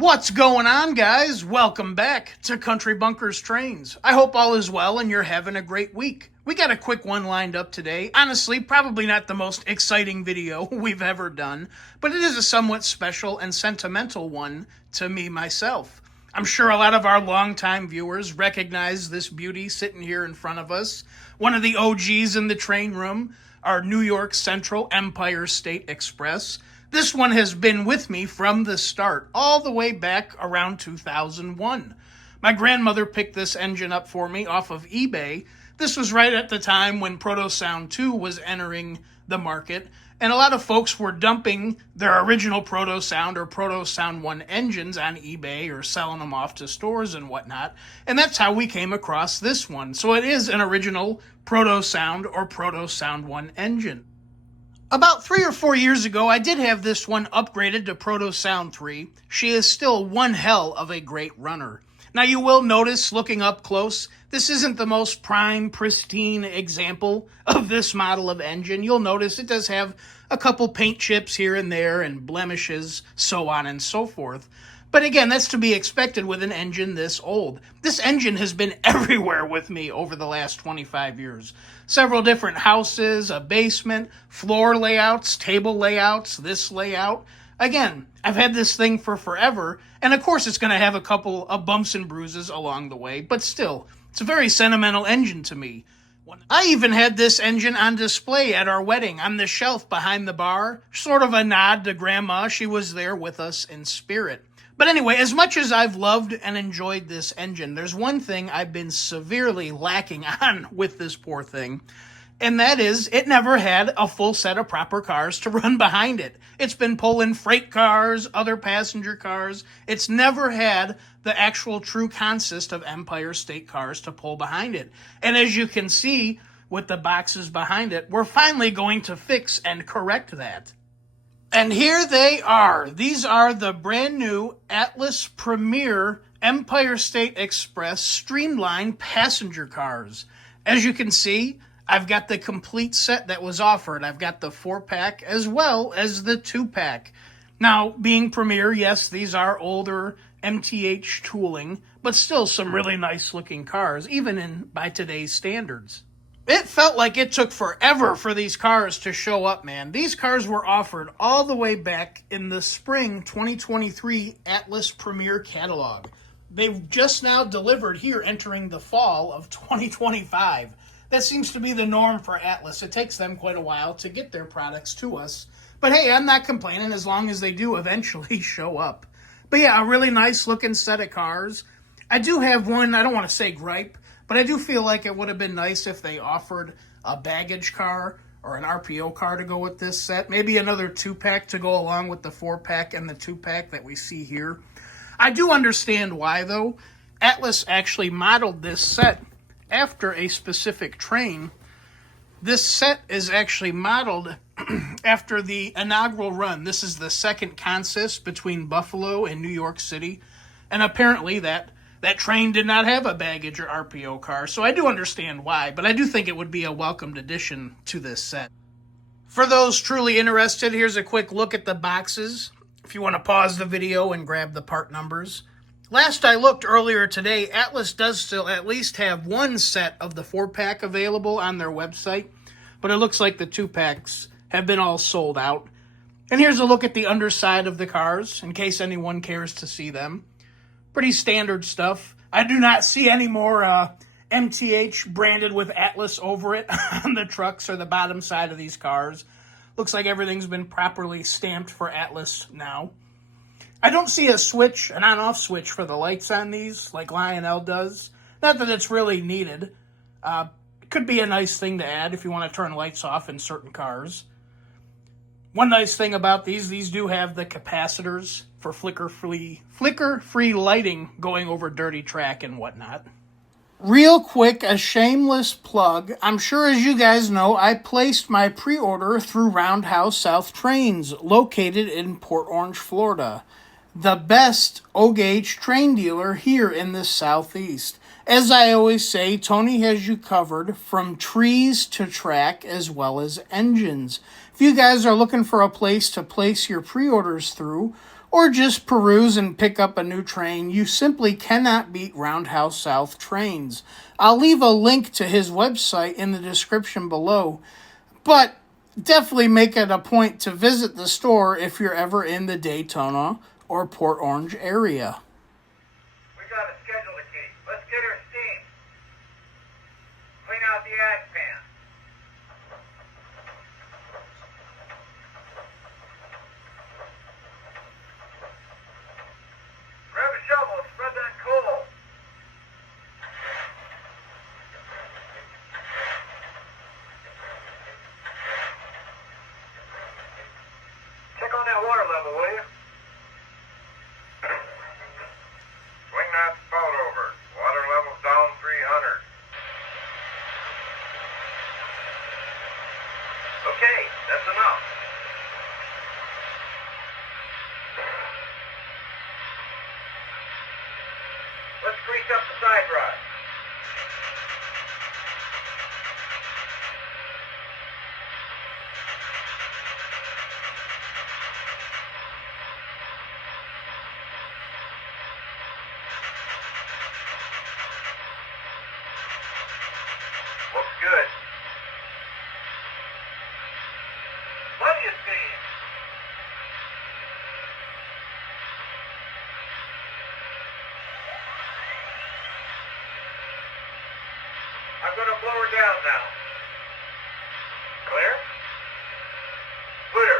What's going on, guys? Welcome back to Country Bunkers Trains. I hope all is well and you're having a great week. We got a quick one lined up today. Honestly, probably not the most exciting video we've ever done, but it is a somewhat special and sentimental one to me myself. I'm sure a lot of our longtime viewers recognize this beauty sitting here in front of us. One of the OGs in the train room, our New York Central Empire State Express. This one has been with me from the start, all the way back around 2001. My grandmother picked this engine up for me off of eBay. This was right at the time when Proto Sound 2 was entering the market, and a lot of folks were dumping their original Proto Sound or Proto Sound 1 engines on eBay or selling them off to stores and whatnot, and that's how we came across this one. So it is an original Proto Sound or Proto Sound 1 engine. About 3 or 4 years ago, I did have this one upgraded to Proto Sound 3. She is still one hell of a great runner. Now you will notice, looking up close, this isn't the most prime, pristine example of this model of engine. You'll notice it does have a couple paint chips here and there and blemishes, so on and so forth. But again, that's to be expected with an engine this old. This engine has been everywhere with me over the last 25 years. Several different houses, a basement, floor layouts, table layouts, this layout. Again, I've had this thing for forever, and of course it's going to have a couple of bumps and bruises along the way, but still, it's a very sentimental engine to me. I even had this engine on display at our wedding on the shelf behind the bar, sort of a nod to Grandma. She was there with us in spirit. But anyway, as much as I've loved and enjoyed this engine, there's one thing I've been severely lacking on with this poor thing, and that is it never had a full set of proper cars to run behind it. It's been pulling freight cars, other passenger cars. It's never had the actual true consist of Empire State cars to pull behind it. And as you can see with the boxes behind it, we're finally going to fix and correct that. And here they are. These are the brand new Atlas Premier Empire State Express Streamline passenger cars. As you can see, I've got the complete set that was offered. I've got the 4-pack as well as the 2-pack. Now, being Premier, yes, these are older MTH tooling, but still some really nice looking cars, even by today's standards. It felt like it took forever for these cars to show up, man. These cars were offered all the way back in the spring 2023 Atlas Premier catalog. They've just now delivered here entering the fall of 2025. That seems to be the norm for Atlas. It takes them quite a while to get their products to us. But hey, I'm not complaining as long as they do eventually show up. But yeah, a really nice looking set of cars. I do have one, I don't want to say gripe, but I do feel like it would have been nice if they offered a baggage car or an RPO car to go with this set. Maybe another 2-pack to go along with the 4-pack and the 2-pack that we see here. I do understand why, though. Atlas actually modeled this set after a specific train. This set is actually modeled after the inaugural run. This is the second consist between Buffalo and New York City. And apparently that train did not have a baggage or RPO car, so I do understand why, but I do think it would be a welcomed addition to this set. For those truly interested, here's a quick look at the boxes, if you want to pause the video and grab the part numbers. Last I looked earlier today, Atlas does still at least have one set of the 4-pack available on their website, but it looks like the 2-packs have been all sold out. And here's a look at the underside of the cars, in case anyone cares to see them. Pretty standard stuff. I do not see any more MTH branded with Atlas over it on the trucks or the bottom side of these cars. Looks like everything's been properly stamped for Atlas now. I don't see a switch, an on-off switch for the lights on these like Lionel does. Not that it's really needed. Could be a nice thing to add if you want to turn lights off in certain cars. One nice thing about these do have the capacitors for flicker-free lighting going over dirty track and whatnot. Real quick, a shameless plug. I'm sure as you guys know, I placed my pre-order through Roundhouse South Trains, located in Port Orange, Florida. The best O-gauge train dealer here in the Southeast. As I always say, Tony has you covered from trees to track as well as engines. If you guys are looking for a place to place your pre-orders through, or just peruse and pick up a new train, you simply cannot beat Roundhouse South Trains. I'll leave a link to his website in the description below, but definitely make it a point to visit the store if you're ever in the Daytona or Port Orange area. We got a schedule to keep. Let's get her steamed. Clean out the ag pan. Grab a shovel and spread that coal. Check on that water level, will you? Swing that spout over. Water level's down 300. Okay, that's enough. Let's grease up the side rod. Looks good. Plenty of steam. I'm going to blow her down now. Clear? Clear.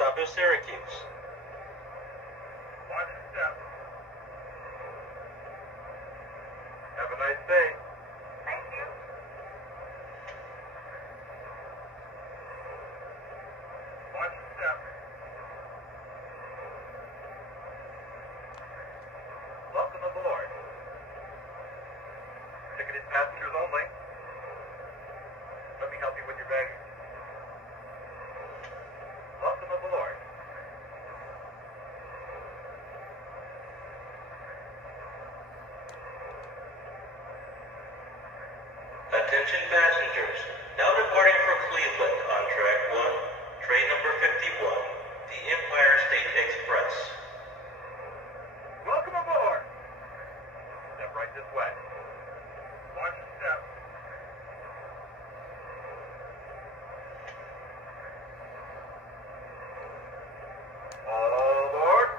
stop is Syracuse. Watch the step. Have a nice day. Thank you. Watch the step. Welcome aboard. Ticketed passengers only. Let me help you with your baggage. Attention passengers, now departing for Cleveland on track 1, train number 51, the Empire State Express. Welcome aboard. Step right this way. Watch the step. All aboard.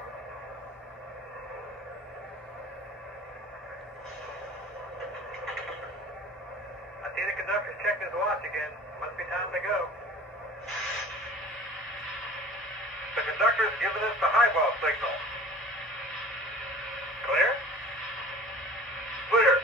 I see the conductor's checking his watch again. Must be time to go. The conductor's giving us the highball signal. Clear? Clear.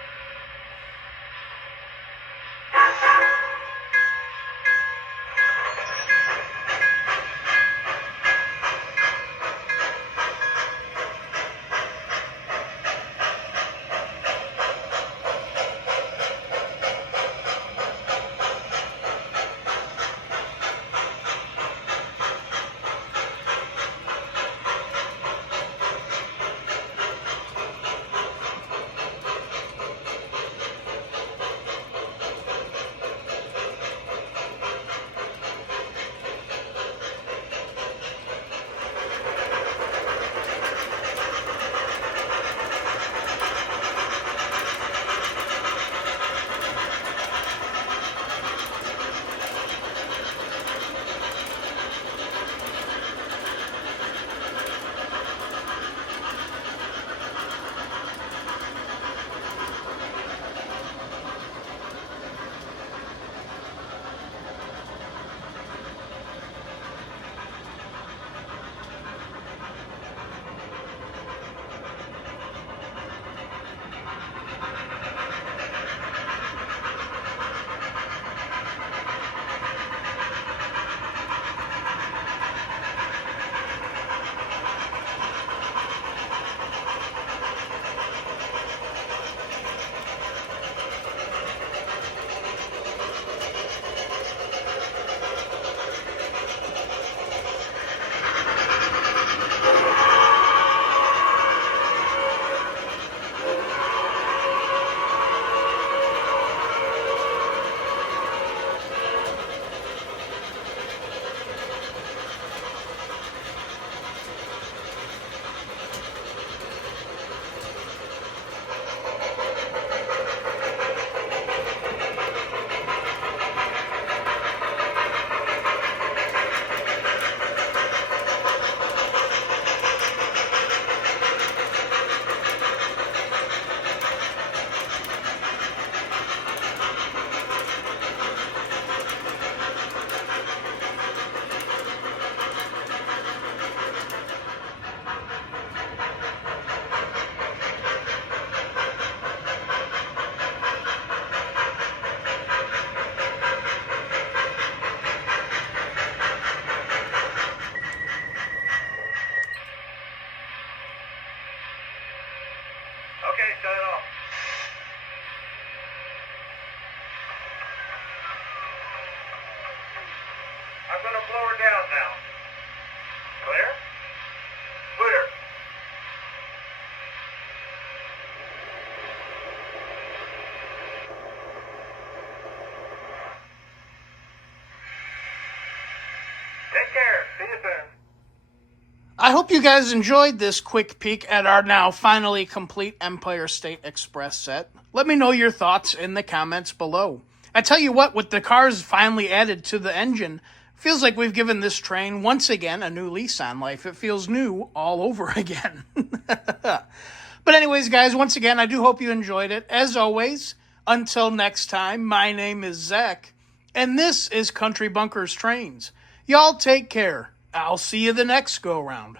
Okay, shut it off. I'm going to blow her down now. Clear? Clear. Take care. See you soon. I hope you guys enjoyed this quick peek at our now finally complete Empire State Express set. Let me know your thoughts in the comments below. I tell you what, with the cars finally added to the engine, feels like we've given this train once again a new lease on life. It feels new all over again. But anyways, guys, once again, I do hope you enjoyed it. As always, until next time, my name is Zach, and this is Country Bunkers Trains. Y'all take care. I'll see you the next go-round.